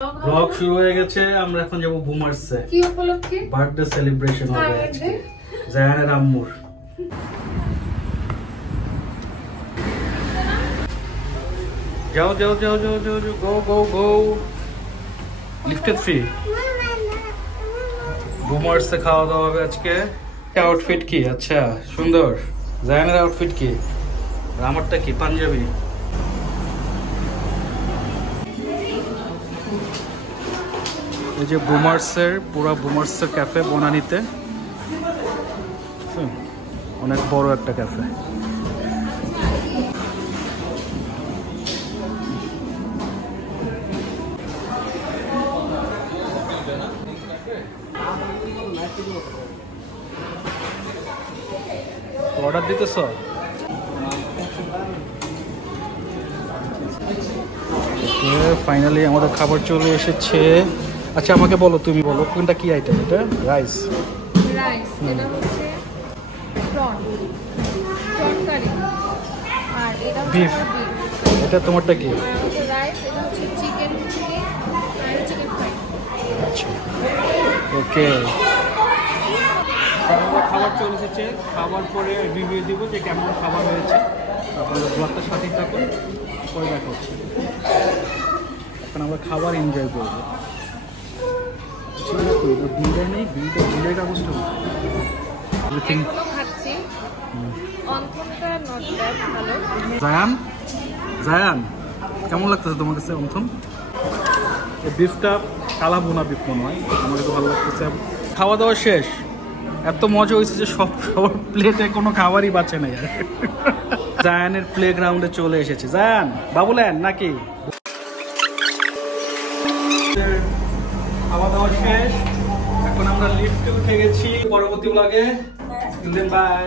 Blog শুরু হয়ে গেছে। আমরা এখন যাব বুমার্সে। কি উপলক্ষে? বার্থডে সেলিব্রেশন হবে আজকে জায়ানের আম্মুর। যাও যাও যাও যাও যাও গো গো গো। Lifted free. বুমার্সে খাওয়া দাওয়া হবে আজকে। আউটফিট কি? আচ্ছা সুন্দর। জায়ানের আউটফিট কি? আর আমারটা কি? পাঞ্জাবি। এই যে বুমার্সের পুরো বুমার্সের ক্যাফে বনানীতে, অনেক বড় একটা ক্যাফে। অর্ডার দিতেছ? ফাইনালি আমাদের খাবার চলে এসেছে। আচ্ছা আমাকে বলো, তুমি বলো কোনটা কি আইটেম? এটা রাইস। রাইস, এটা হচ্ছে প্রন কারি, আর এটা হচ্ছে বিফ। এটা তোমারটা কি? রাইস, এটা হচ্ছে চিকেন চিলি আর চিকেন ফ্রাই। আচ্ছা ওকে। খাবার চলে এসেছে। খাবার পরে রিভিউ দিব যে কেমন খাবার হয়েছে। আপনাদের ব্লগটার সাথেই থাকুন, পরে দেখা হচ্ছে। এখন আমরা খাবার এনজয় করবো। বিলটা নেই, বিলের কাগজটা এখনো খাচ্ছি। অন্থনটা নট ব্যাড, ভালো। জায়ান কেমন লাগতেছে তোমার কাছে অন্থন? বিফটা কালা বোনা বিফ মনে হয়, আমার কাছে ভালো লাগতেছে। খাওয়া দাওয়া শেষ। এত মজা হয়েছে যে সবার প্লেটে কোনো খাবারই বাঁচে না। জায়ানের প্লে গ্রাউন্ডে চলে এসেছে। জায়ান বাবুল্যান নাকি? খাওয়া দাওয়া শেষ। এখন আমরা লিফটে উঠে গেছি। পরবর্তী ব্লগে বাই।